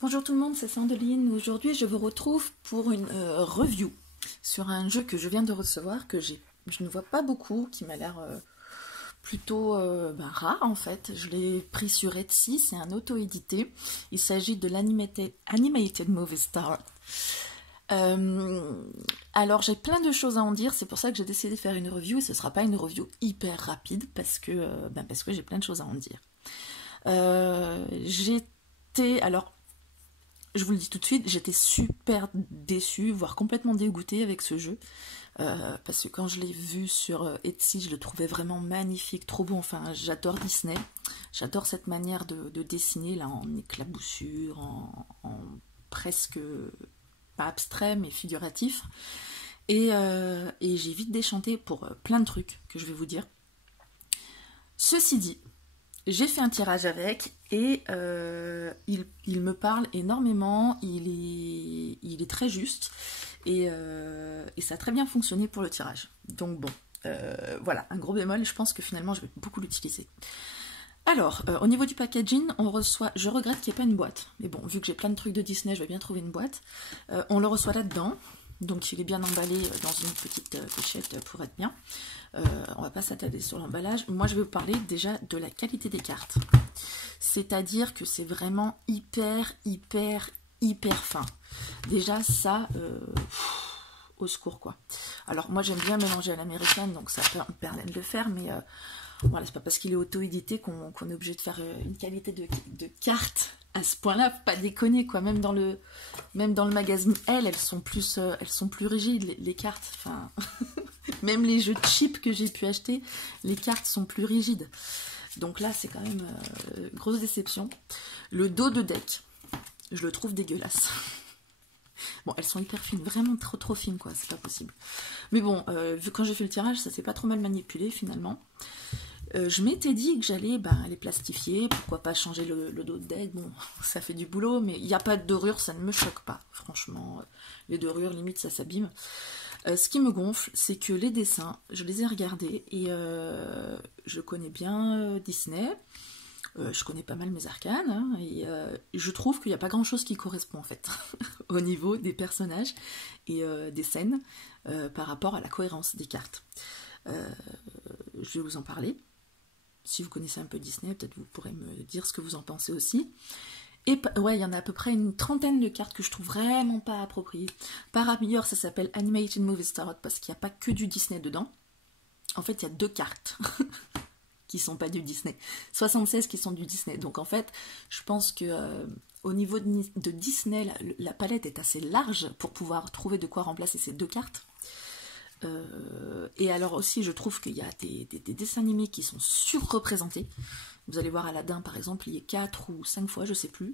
Bonjour tout le monde, c'est Sandeline. Aujourd'hui, je vous retrouve pour une review sur un jeu que je viens de recevoir, je ne vois pas beaucoup, qui m'a l'air plutôt rare en fait. Je l'ai pris sur Etsy, c'est un auto-édité. Il s'agit de l'Animated Movie Star. Alors j'ai plein de choses à en dire, c'est pour ça que j'ai décidé de faire une review, et ce ne sera pas une review hyper rapide, parce que j'ai plein de choses à en dire. Alors, je vous le dis tout de suite, j'étais super déçue, voire complètement dégoûtée avec ce jeu, parce que quand je l'ai vu sur Etsy, je le trouvais vraiment magnifique, trop beau. Enfin, j'adore Disney, j'adore cette manière de dessiner, là, en éclaboussure, en presque, pas abstrait, mais figuratif. Et j'ai vite déchanté pour plein de trucs que je vais vous dire. Ceci dit, j'ai fait un tirage avec et il me parle énormément, il est très juste et ça a très bien fonctionné pour le tirage. Donc bon, voilà, un gros bémol, je pense que finalement je vais beaucoup l'utiliser. Alors, au niveau du packaging, on reçoit, je regrette qu'il n'y ait pas une boîte, mais bon, vu que j'ai plein de trucs de Disney, je vais bien trouver une boîte. On le reçoit là-dedans, donc il est bien emballé dans une petite pochette pour être bien. On va pas s'attarder sur l'emballage. Moi, je vais vous parler déjà de la qualité des cartes. C'est-à-dire que c'est vraiment hyper fin. Déjà, ça, au secours, quoi. Alors, moi, j'aime bien mélanger à l'américaine, donc ça me permet de le faire, mais voilà, c'est pas parce qu'il est auto-édité qu'on est obligé de faire une qualité de carte à ce point-là, pas déconner, quoi. Même dans le magazine, elles sont plus rigides, les cartes. Enfin, même les jeux cheap que j'ai pu acheter, les cartes sont plus rigides. Donc là, c'est quand même grosse déception. Le dos de deck, je le trouve dégueulasse. Bon, elles sont hyper fines, vraiment trop fines, quoi, c'est pas possible. Mais bon, vu quand j'ai fait le tirage, ça s'est pas trop mal manipulé, finalement. Je m'étais dit que j'allais les plastifier, pourquoi pas changer le dos de deck, bon, ça fait du boulot, mais il n'y a pas de dorure, ça ne me choque pas, franchement, les dorures, limite, ça s'abîme. Ce qui me gonfle, c'est que les dessins, je les ai regardés, et je connais bien Disney, je connais pas mal mes arcanes, hein, et je trouve qu'il n'y a pas grand-chose qui correspond, en fait, au niveau des personnages et des scènes, par rapport à la cohérence des cartes. Je vais vous en parler. Si vous connaissez un peu Disney, peut-être vous pourrez me dire ce que vous en pensez aussi. Et ouais, il y en a à peu près une trentaine de cartes que je trouve vraiment pas appropriées. Par ailleurs, ça s'appelle Animated Movie Star parce qu'il n'y a pas que du Disney dedans. En fait, il y a 2 cartes qui sont pas du Disney. 76 qui sont du Disney. Donc en fait, je pense que au niveau de Disney, la palette est assez large pour pouvoir trouver de quoi remplacer ces 2 cartes. Et alors aussi, je trouve qu'il y a des dessins animés qui sont surreprésentés. Vous allez voir Aladdin, par exemple, il y est 4 ou 5 fois, je sais plus.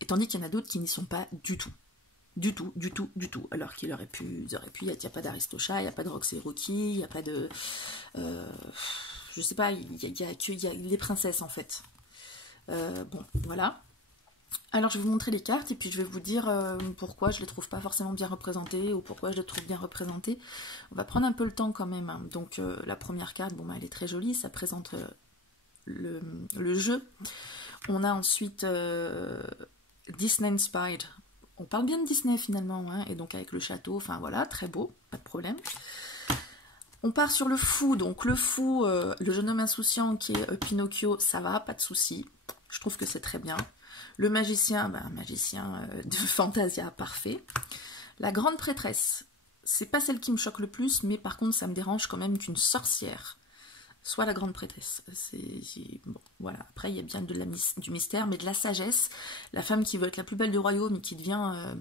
Et tandis qu'il y en a d'autres qui n'y sont pas du tout. Du tout. Alors qu'ils auraient pu, il n'y a pas d'Aristocha, il n'y a pas de Roxy et Rocky, il n'y a pas de... je sais pas, il y a les princesses, en fait. Bon, voilà. Alors je vais vous montrer les cartes et puis je vais vous dire pourquoi je les trouve pas forcément bien représentées ou pourquoi je les trouve bien représentées. On va prendre un peu le temps quand même, hein. Donc la première carte, bon, elle est très jolie, ça présente le jeu. On a ensuite Disney Inspired. On parle bien de Disney finalement, hein, et donc avec le château, enfin voilà, très beau, pas de problème. On part sur le fou, donc le fou, le jeune homme insouciant qui est Pinocchio, ça va, pas de souci. Je trouve que c'est très bien. Le magicien, un magicien de Fantasia, parfait. La grande prêtresse, c'est pas celle qui me choque le plus, mais par contre ça me dérange quand même qu'une sorcière soit la grande prêtresse. Bon, voilà. Après il y a bien du mystère, mais de la sagesse. La femme qui veut être la plus belle du royaume et qui devient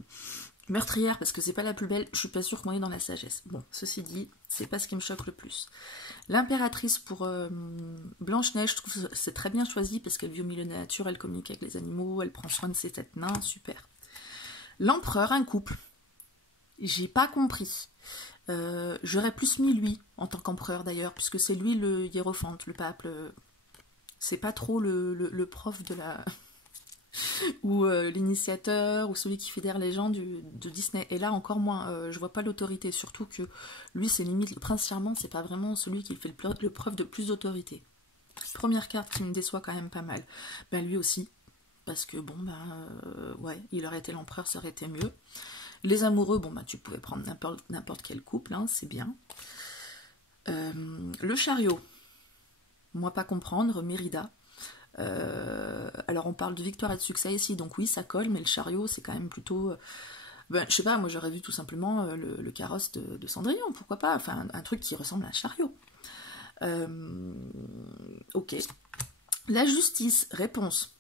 meurtrière parce que c'est pas la plus belle, je suis pas sûre qu'on est dans la sagesse. Bon, ceci dit, c'est pas ce qui me choque le plus. L'impératrice pour Blanche-Neige, je trouve que c'est très bien choisi parce qu'elle vit au milieu de la nature, elle communique avec les animaux, elle prend soin de ses 7 nains, super. L'empereur, un couple. J'ai pas compris. J'aurais plus mis lui en tant qu'empereur d'ailleurs, puisque c'est lui le hiérophante, le pape. C'est pas trop le prof de la... ou l'initiateur, ou celui qui fédère les gens de Disney. Et là, encore moins, je vois pas l'autorité, surtout que lui, c'est limite, le prince charmant, c'est pas vraiment celui qui fait le preuve de plus d'autorité. Première carte qui me déçoit quand même pas mal. Ben lui aussi, parce que bon, ouais, il aurait été l'empereur, ça aurait été mieux. Les amoureux, bon, tu pouvais prendre n'importe quel couple, hein, c'est bien. Le chariot, moi pas comprendre, Mérida. Alors on parle de victoire et de succès ici, donc oui, ça colle, mais le chariot, c'est quand même plutôt... je sais pas, moi j'aurais vu tout simplement le carrosse de Cendrillon, pourquoi pas, enfin un truc qui ressemble à un chariot. Ok. La justice, réponse.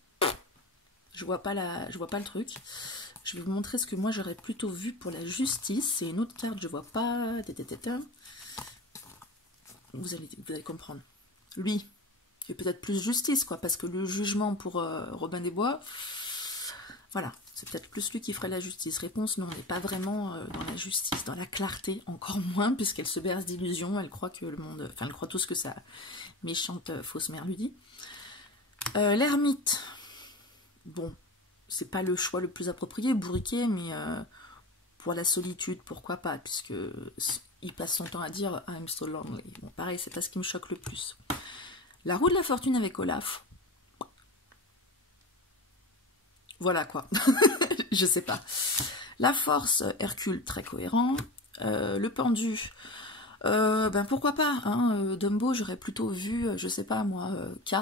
Je vois pas le truc. Je vais vous montrer ce que moi j'aurais plutôt vu pour la justice. C'est une autre carte, je vois pas. Vous allez comprendre. Lui, il fait peut-être plus justice, quoi, parce que le jugement pour Robin des Bois, voilà, c'est peut-être plus lui qui ferait la justice. Réponse, non, on n'est pas vraiment dans la justice, dans la clarté, encore moins, puisqu'elle se berce d'illusions, elle croit que le monde... Enfin, elle croit tout ce que sa méchante fausse mère lui dit. L'ermite, bon, c'est pas le choix le plus approprié, bourriquet, mais pour la solitude, pourquoi pas, puisque il passe son temps à dire « I'm so lonely ». Bon, pareil, c'est pas ce qui me choque le plus. La roue de la fortune avec Olaf, voilà quoi, je sais pas. La force, Hercule, très cohérent. Le pendu, pourquoi pas, hein, Dumbo, j'aurais plutôt vu, je sais pas moi, K,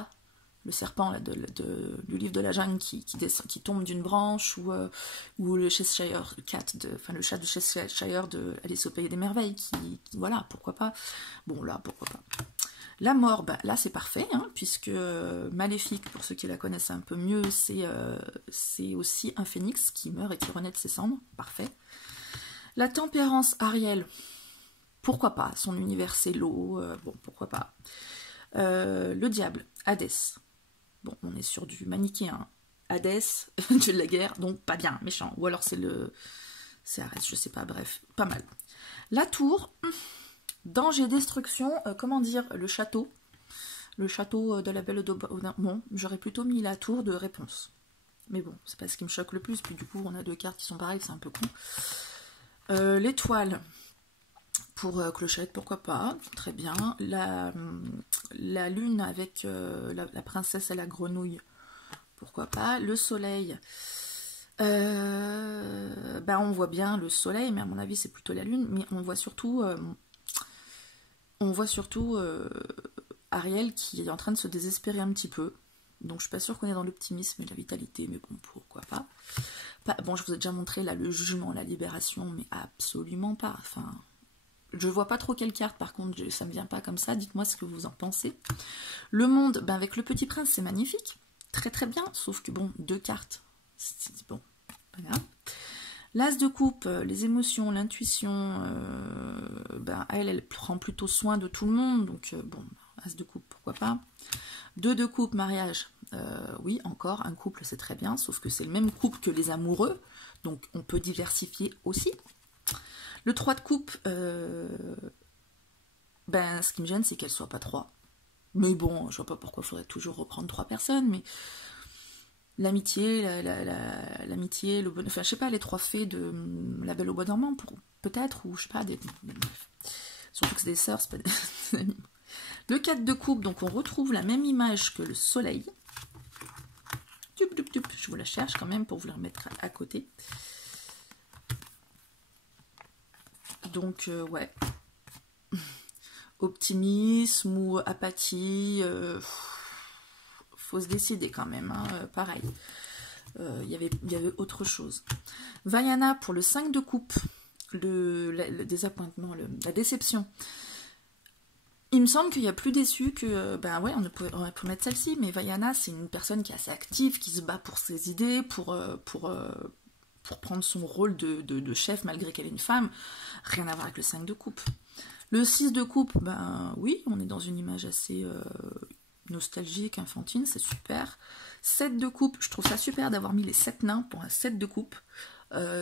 le serpent là, du livre de la jungle qui tombe d'une branche, ou le Cheshire Cat, le chat de Cheshire de Alice au Pays des Merveilles, voilà, pourquoi pas. Bon là, pourquoi pas. La mort, là c'est parfait, hein, puisque Maléfique, pour ceux qui la connaissent un peu mieux, c'est aussi un phénix qui meurt et qui renaît de ses cendres, parfait. La tempérance, Ariel, pourquoi pas, son univers c'est l'eau, bon pourquoi pas. Le diable, Hadès, bon on est sur du manichéen, Hadès, dieu de la guerre, donc pas bien, méchant, ou alors c'est Arès, je sais pas, bref, pas mal. La tour... Danger, destruction, comment dire, le château de la Belle d'Aubaine. Bon, j'aurais plutôt mis la tour de réponse. Mais bon, c'est pas ce qui me choque le plus, puis du coup, on a deux cartes qui sont pareilles, c'est un peu con. L'étoile, pour Clochette, pourquoi pas, très bien. La lune avec la princesse et la grenouille, pourquoi pas. Le soleil, on voit bien le soleil, mais à mon avis, c'est plutôt la lune, mais on voit surtout... Ariel qui est en train de se désespérer un petit peu. Donc je suis pas sûre qu'on est dans l'optimisme et la vitalité, mais bon, pourquoi pas. Bon, je vous ai déjà montré là le jugement, la libération, mais absolument pas. Enfin, je vois pas trop quelle carte, par contre, ça me vient pas comme ça. Dites-moi ce que vous en pensez. Le monde, avec le Petit Prince, c'est magnifique. Très très bien, sauf que bon, deux cartes. Bon, pas grave. L'as de coupe, les émotions, l'intuition, elle prend plutôt soin de tout le monde, donc bon, as de coupe, pourquoi pas. 2 de coupe, mariage, oui, encore, un couple c'est très bien, sauf que c'est le même couple que les amoureux, donc on peut diversifier aussi. Le 3 de coupe, ce qui me gêne, c'est qu'elle soit pas 3. Mais bon, je vois pas pourquoi il faudrait toujours reprendre 3 personnes, mais... L'amitié, l'amitié, le bonheur, enfin je sais pas, les 3 fées de La Belle au Bois dormant, peut-être, ou je sais pas, surtout que c'est des sœurs, c'est pas des amis. Le 4 de coupe, donc on retrouve la même image que le soleil. Je vous la cherche quand même pour vous la remettre à côté. Donc, ouais. Optimisme ou apathie... faut se décider quand même, hein, pareil. Il y avait autre chose. Vaiana pour le 5 de coupe, le désappointement, la déception. Il me semble qu'il y a plus déçu que... ouais, on aurait pu mettre celle-ci, mais Vaiana, c'est une personne qui est assez active, qui se bat pour ses idées, pour prendre son rôle de chef, malgré qu'elle est une femme. Rien à voir avec le 5 de coupe. Le 6 de coupe, oui, on est dans une image assez... nostalgique, infantine, c'est super. 7 de coupe, je trouve ça super d'avoir mis les 7 nains pour un 7 de coupe.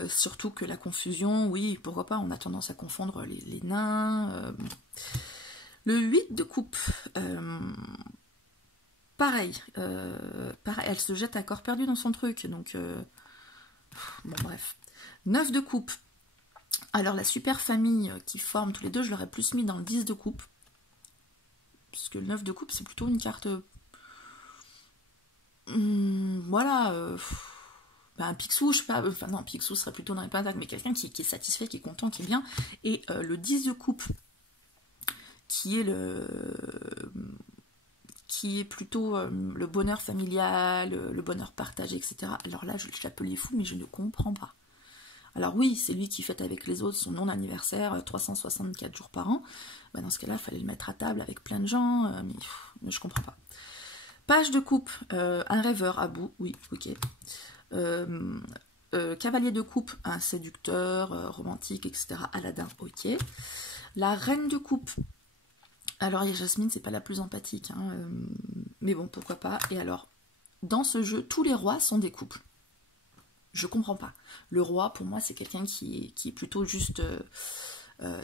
Surtout que la confusion, oui, pourquoi pas, on a tendance à confondre les nains. Le 8 de coupe, pareil, elle se jette à corps perdu dans son truc, donc... bon, bref. 9 de coupe, alors la super famille qui forme tous les deux, je l'aurais plus mis dans le 10 de coupe. Parce que le 9 de coupe, c'est plutôt une carte... Voilà, un Picsou, je sais pas, enfin non, Picsou serait plutôt dans les pentacles, mais quelqu'un qui est satisfait, qui est content, qui est bien. Et le 10 de coupe, qui est plutôt le bonheur familial, le bonheur partagé, etc. Alors là, je l'appelais fou, mais je ne comprends pas. Alors oui, c'est lui qui fête avec les autres son non-anniversaire 364 jours par an. Bah dans ce cas-là, il fallait le mettre à table avec plein de gens, mais je comprends pas. Page de coupe, un rêveur à bout, oui, ok. Cavalier de coupe, un séducteur, romantique, etc. Aladdin, ok. La reine de coupe, alors Jasmine, c'est pas la plus empathique, hein, mais bon, pourquoi pas. Et alors, dans ce jeu, tous les rois sont des couples. Je comprends pas. Le roi, pour moi, c'est quelqu'un qui est plutôt juste,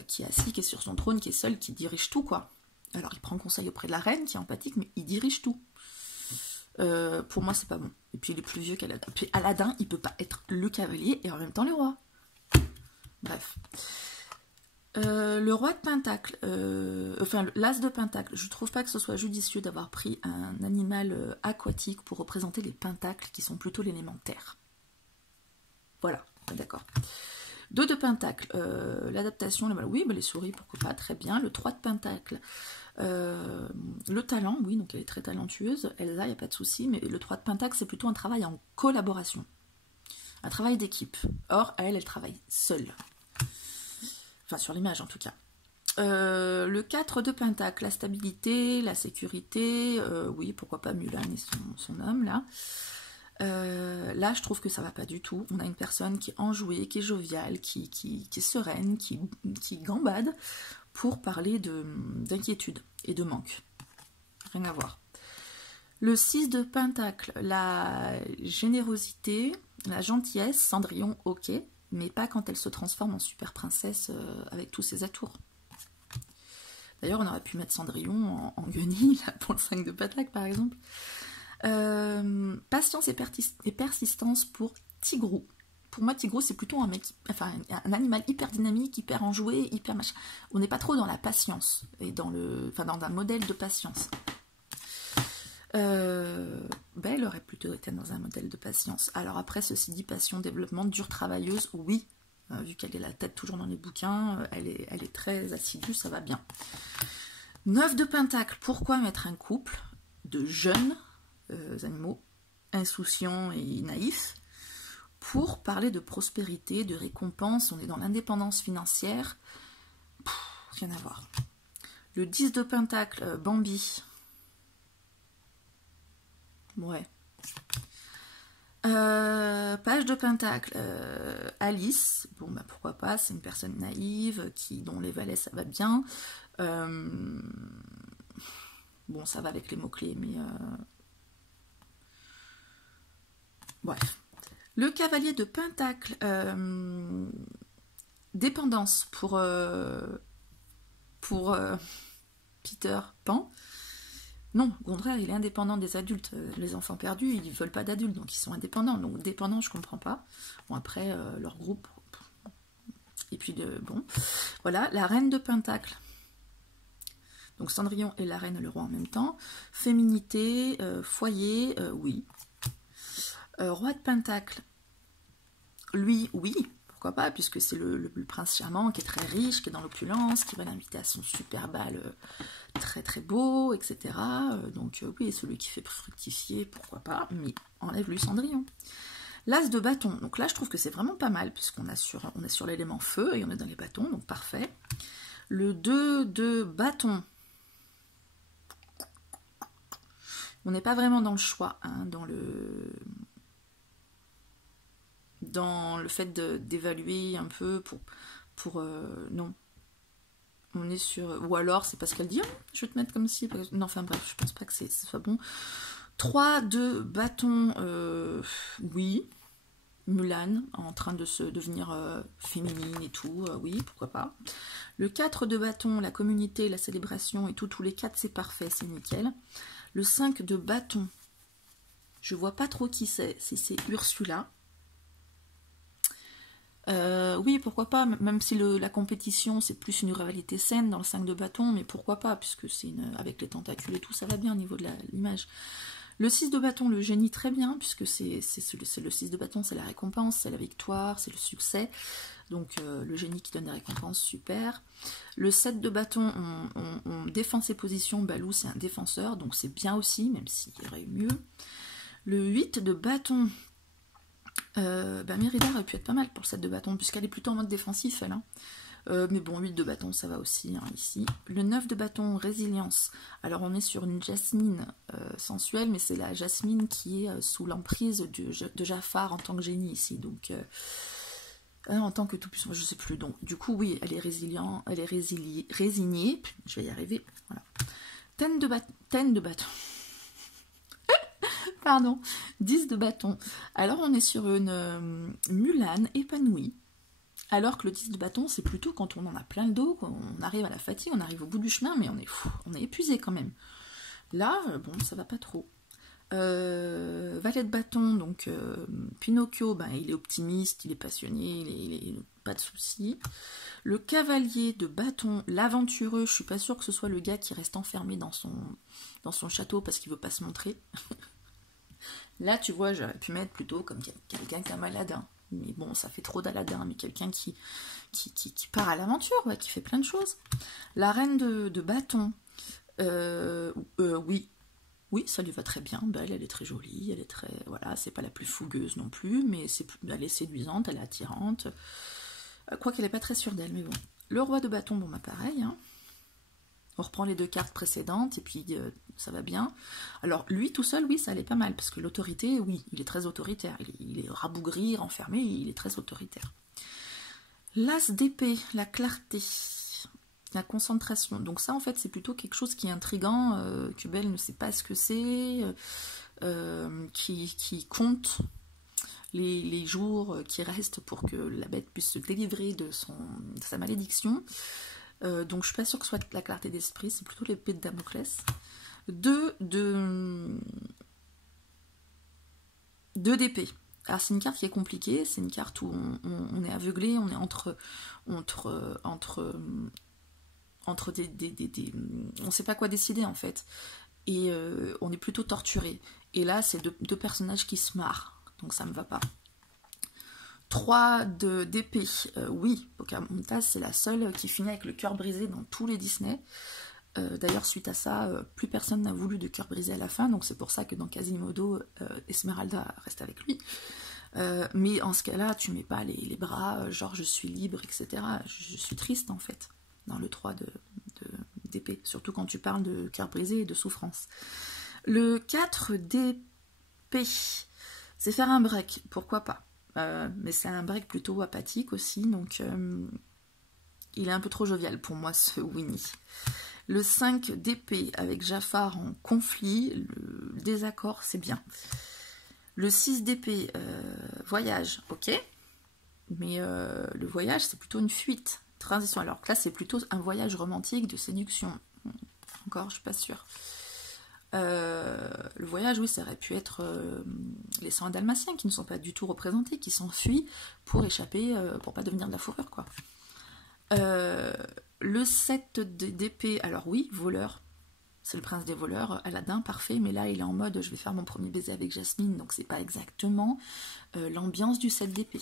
qui est assis, qui est sur son trône, qui est seul, qui dirige tout, quoi. Alors, il prend conseil auprès de la reine, qui est empathique, mais il dirige tout. Pour moi, c'est pas bon. Et puis, il est plus vieux qu'Aladin. Puis, Aladin, il peut pas être le cavalier et en même temps le roi. Bref. Le roi de Pentacle, enfin l'as de Pentacle, je trouve pas que ce soit judicieux d'avoir pris un animal aquatique pour représenter les pentacles qui sont plutôt l'élément terre. Voilà, d'accord. 2 de Pentacle, l'adaptation, oui, bah les souris, pourquoi pas, très bien. Le 3 de Pentacle, le talent, oui, donc elle est très talentueuse. Elsa, il n'y a pas de souci, mais le 3 de Pentacle, c'est plutôt un travail en collaboration, un travail d'équipe. Or, elle travaille seule. Enfin, sur l'image en tout cas. Le 4 de Pentacle, la stabilité, la sécurité, oui, pourquoi pas Mulan et son homme, là. Là, je trouve que ça va pas du tout. On a une personne qui est enjouée, qui est joviale, qui est sereine, qui gambade pour parler d'inquiétude et de manque. Rien à voir. Le 6 de Pentacle, la générosité, la gentillesse, Cendrillon, ok, mais pas quand elle se transforme en super princesse avec tous ses atours. D'ailleurs, on aurait pu mettre Cendrillon en guenille pour le 5 de Pentacle, par exemple. Patience et persistance pour Tigrou. Pour moi, Tigrou, c'est plutôt un animal hyper dynamique, hyper enjoué, hyper machin. On n'est pas trop dans la patience, et dans un modèle de patience. Elle aurait plutôt été dans un modèle de patience. Alors après, ceci dit, passion, développement, dure travailleuse, oui. Vu qu'elle est la tête toujours dans les bouquins, elle est très assidue, ça va bien. 9 de Pentacle, pourquoi mettre un couple de jeunes animaux insouciants et naïfs pour parler de prospérité, de récompense? On est dans l'indépendance financière. Rien à voir. Le 10 de Pentacle, Bambi. Ouais. Page de Pentacle, Alice. Bon, bah pourquoi pas, c'est une personne naïve, dont les valets ça va bien. Bon, ça va avec les mots-clés, mais... Bref. Le cavalier de Pentacle, dépendance pour Peter Pan. Non, au contraire, il est indépendant des adultes. Les enfants perdus, ils ne veulent pas d'adultes, donc ils sont indépendants. Donc dépendant, je comprends pas. Bon, après, leur groupe... Et puis, bon. Voilà, la reine de Pentacle. Donc Cendrillon et la reine et le roi en même temps. Féminité, foyer, oui. Roi de Pentacle, lui, oui, pourquoi pas, puisque c'est le prince charmant qui est très riche, qui est dans l'opulence, qui va l'inviter à son super bal très très beau, etc. Donc oui, celui qui fait fructifier, pourquoi pas, mais enlève-lui Cendrillon. L'as de bâton, donc là je trouve que c'est vraiment pas mal, puisqu'on est sur l'élément feu, et on est dans les bâtons, donc parfait. Le 2 de bâton, on n'est pas vraiment dans le choix, hein, dans le fait d'évaluer un peu pour non. On est sur... Ou alors, c'est parce qu'elle dit, oh, je vais te mettre comme ci. Non, enfin bref, je pense pas que ce soit bon. 3 de bâton, oui. Mulan, en train de se devenir féminine et tout, oui, pourquoi pas. Le 4 de bâton, la communauté, la célébration et tout, tous les 4, c'est parfait, c'est nickel. Le 5 de bâton, je vois pas trop qui c'est, si c'est Ursula. Oui, pourquoi pas, même si la compétition c'est plus une rivalité saine dans le 5 de bâton, mais pourquoi pas, puisque c'est avec les tentacules et tout, ça va bien au niveau de l'image. Le 6 de bâton, le génie, très bien, puisque c'est le 6 de bâton, c'est la récompense, c'est la victoire, c'est le succès. Donc le génie qui donne des récompenses, super. Le 7 de bâton, on défend ses positions. Balou, c'est un défenseur, donc c'est bien aussi, même s'il y aurait eu mieux. Le 8 de bâton, Mérida aurait pu être pas mal pour le 7 de bâton, puisqu'elle est plutôt en mode défensif, elle. Mais bon, 8 de bâton, ça va aussi, hein, ici. Le 9 de bâton, résilience. Alors, on est sur une Jasmine sensuelle, mais c'est la Jasmine qui est sous l'emprise de Jafar en tant que génie, ici. Donc, en tant que tout-puissant, je sais plus. Donc, du coup, oui, elle est résiliente, elle est résignée. Je vais y arriver, voilà. Ten de bâton. Pardon. 10 de bâton. Alors, on est sur une Mulan épanouie. Alors que le 10 de bâton, c'est plutôt quand on en a plein le dos, on arrive à la fatigue, on arrive au bout du chemin, mais on est épuisé quand même. Là, bon, ça va pas trop. Valet de bâton, donc Pinocchio, il est optimiste, il est passionné, il est pas de soucis. Le cavalier de bâton, l'aventureux, je suis pas sûre que ce soit le gars qui reste enfermé dans son château parce qu'il veut pas se montrer. Là, tu vois, j'aurais pu mettre plutôt comme quelqu'un qui a Aladdin. Mais bon, ça fait trop d'Aladin, mais quelqu'un qui part à l'aventure, ouais, qui fait plein de choses. La reine de bâton, oui, ça lui va très bien, belle, elle est très jolie, elle est très, voilà, c'est pas la plus fougueuse non plus, mais elle est séduisante, elle est attirante, quoiqu'elle n'est pas très sûre d'elle, mais bon. Le roi de bâton, bon, pareil, hein. On reprend les deux cartes précédentes, et puis ça va bien. Alors, lui, tout seul, oui, ça allait pas mal, parce que l'autorité, oui, il est très autoritaire. Il est rabougri, renfermé, il est très autoritaire. L'as d'épée, la clarté, la concentration. Donc ça, en fait, c'est plutôt quelque chose qui est intriguant, que Belle ne sait pas ce que c'est, qui compte les jours qui restent pour que la bête puisse se délivrer de sa malédiction. Donc je suis pas sûre que ce soit la clarté d'esprit, c'est plutôt l'épée de Damoclès. Deux d'épée. Alors c'est une carte qui est compliquée, c'est une carte où on est aveuglé, on est entre des on sait pas quoi décider en fait. Et on est plutôt torturé. Et là c'est deux personnages qui se marrent, donc ça me va pas. 3 d'épée, oui, Pocahontas c'est la seule qui finit avec le cœur brisé dans tous les Disney. D'ailleurs suite à ça, plus personne n'a voulu de cœur brisé à la fin, donc c'est pour ça que dans Quasimodo, Esmeralda reste avec lui. Mais en ce cas-là, tu mets pas les bras, genre je suis libre, etc. Je suis triste en fait, dans le 3 d'épée, surtout quand tu parles de cœur brisé et de souffrance. Le 4 d'épée, c'est faire un break, pourquoi pas. Mais c'est un break plutôt apathique aussi, donc il est un peu trop jovial pour moi ce Winnie. Le 5 d'épée avec Jafar en conflit, le désaccord c'est bien. Le 6 d'épée, voyage, ok, mais le voyage c'est plutôt une fuite, transition, alors que là c'est plutôt un voyage romantique de séduction, encore je suis pas sûre. Le voyage, oui, ça aurait pu être les 101 dalmatiens qui ne sont pas du tout représentés, qui s'enfuient pour échapper, pour pas devenir de la fourrure, quoi. Le 7 d'épée, alors oui, voleur, c'est le prince des voleurs, Aladdin, parfait, mais là il est en mode je vais faire mon premier baiser avec Jasmine, donc c'est pas exactement l'ambiance du 7 d'épée.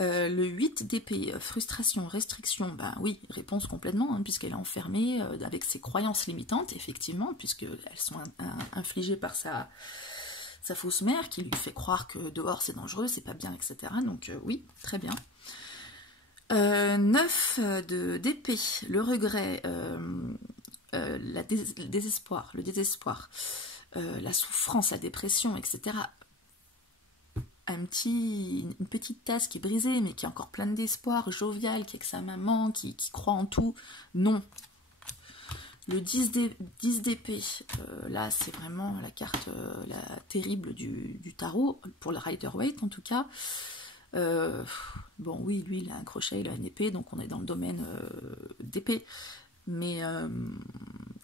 Le 8 d'épée, frustration, restriction, oui, réponse complètement, hein, puisqu'elle est enfermée avec ses croyances limitantes, effectivement, puisqu'elles sont infligées par sa fausse mère, qui lui fait croire que dehors c'est dangereux, c'est pas bien, etc. Donc oui, très bien. 9 d'épée, le regret, le désespoir, la souffrance, la dépression, etc. Une petite tasse qui est brisée, mais qui est encore pleine d'espoir, joviale, qui est avec sa maman, qui croit en tout. Non. Le 10 d'épée, là c'est vraiment la carte la terrible du tarot, pour le Rider-Waite en tout cas. Bon oui, lui il a un crochet, il a une épée, donc on est dans le domaine d'épée. Mais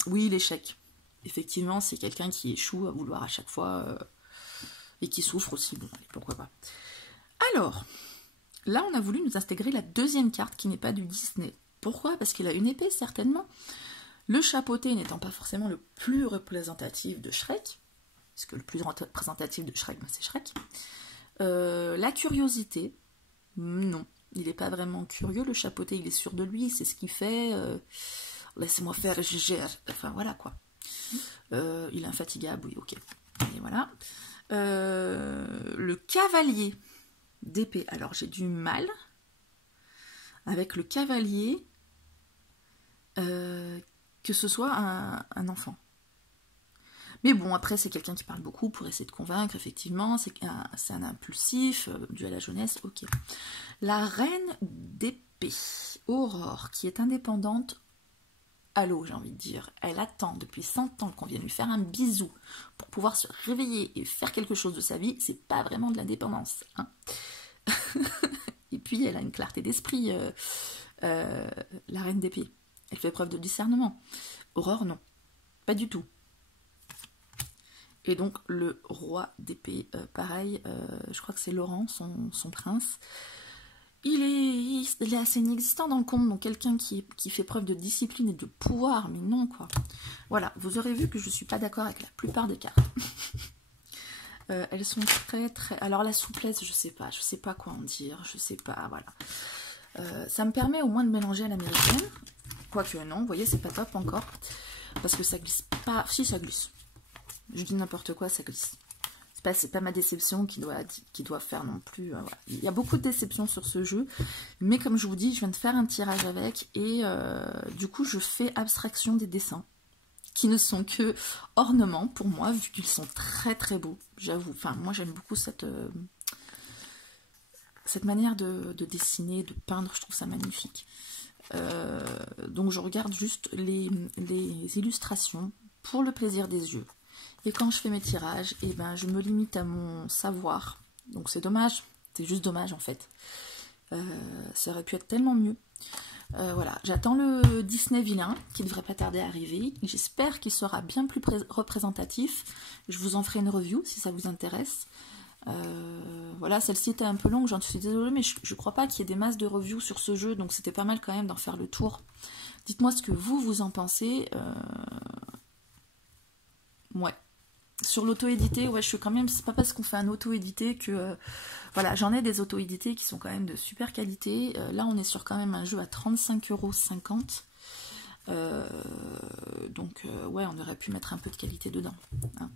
oui, l'échec. Effectivement, c'est quelqu'un qui échoue à vouloir à chaque fois... et qui souffre aussi, bon, allez, pourquoi pas. Alors, là, on a voulu nous intégrer la deuxième carte qui n'est pas du Disney. Pourquoi? Parce qu'elle a une épée, certainement. Le chapeauté n'étant pas forcément le plus représentatif de Shrek, parce que le plus représentatif de Shrek, c'est Shrek. La curiosité, non, il n'est pas vraiment curieux, le chapeauté, il est sûr de lui, c'est ce qu'il fait, laissez-moi faire et je gère, enfin voilà quoi. Il est infatigable, oui, ok. Et voilà. Le cavalier d'épée, alors j'ai du mal avec le cavalier que ce soit un enfant. Mais bon, après, c'est quelqu'un qui parle beaucoup pour essayer de convaincre, effectivement. C'est un impulsif, dû à la jeunesse, ok. La reine d'épée, Aurore, qui est indépendante, allô, j'ai envie de dire. Elle attend depuis 100 ans qu'on vienne lui faire un bisou pour pouvoir se réveiller et faire quelque chose de sa vie. C'est pas vraiment de l'indépendance, hein. Et puis, elle a une clarté d'esprit, la reine d'épée. Elle fait preuve de discernement. Aurore, non. Pas du tout. Et donc le roi d'épée, pareil, je crois que c'est Laurent, son prince. Il est assez inexistant dans le conte, donc quelqu'un qui fait preuve de discipline et de pouvoir, mais non quoi. Voilà, vous aurez vu que je ne suis pas d'accord avec la plupart des cartes. Elles sont très très... Alors la souplesse, je sais pas quoi en dire, je sais pas, voilà. Ça me permet au moins de mélanger à l'américaine, quoique non, vous voyez, c'est pas top encore, parce que ça glisse pas... Si, ça glisse. Je dis n'importe quoi, ça glisse. C'est pas ma déception qui doit faire non plus. Voilà. Il y a beaucoup de déceptions sur ce jeu, mais comme je vous dis, je viens de faire un tirage avec, et du coup, je fais abstraction des dessins, qui ne sont que ornements pour moi, vu qu'ils sont très très beaux, j'avoue. Enfin, moi j'aime beaucoup cette manière de dessiner, de peindre, je trouve ça magnifique. Donc je regarde juste les illustrations pour le plaisir des yeux. Et quand je fais mes tirages, eh ben, je me limite à mon savoir. Donc c'est dommage, c'est juste dommage en fait. Ça aurait pu être tellement mieux. Voilà, j'attends le Disney vilain qui devrait pas tarder à arriver. J'espère qu'il sera bien plus représentatif. Je vous en ferai une review si ça vous intéresse. Voilà, celle-ci était un peu longue, j'en suis désolée, mais je crois pas qu'il y ait des masses de reviews sur ce jeu, donc c'était pas mal quand même d'en faire le tour. Dites-moi ce que vous en pensez. Ouais. Sur l'auto-édité, ouais, je suis quand même... C'est pas parce qu'on fait un auto-édité que... voilà, j'en ai des auto-édités qui sont quand même de super qualité. Là, on est sur quand même un jeu à 35,50 €. Donc, ouais, on aurait pu mettre un peu de qualité dedans. Hein.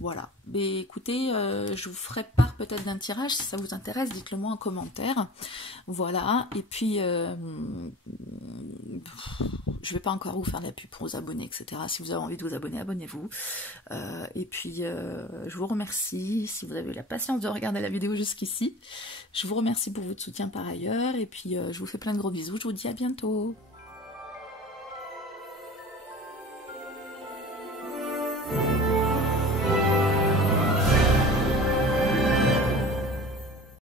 Voilà. Mais écoutez, je vous ferai part peut-être d'un tirage. Si ça vous intéresse, dites-le moi en commentaire. Voilà. Et puis... je vais pas encore vous faire de la pub pour vous abonner, etc. Si vous avez envie de vous abonner, abonnez-vous. Et puis, je vous remercie si vous avez eu la patience de regarder la vidéo jusqu'ici. Je vous remercie pour votre soutien par ailleurs. Et puis, je vous fais plein de gros bisous. Je vous dis à bientôt.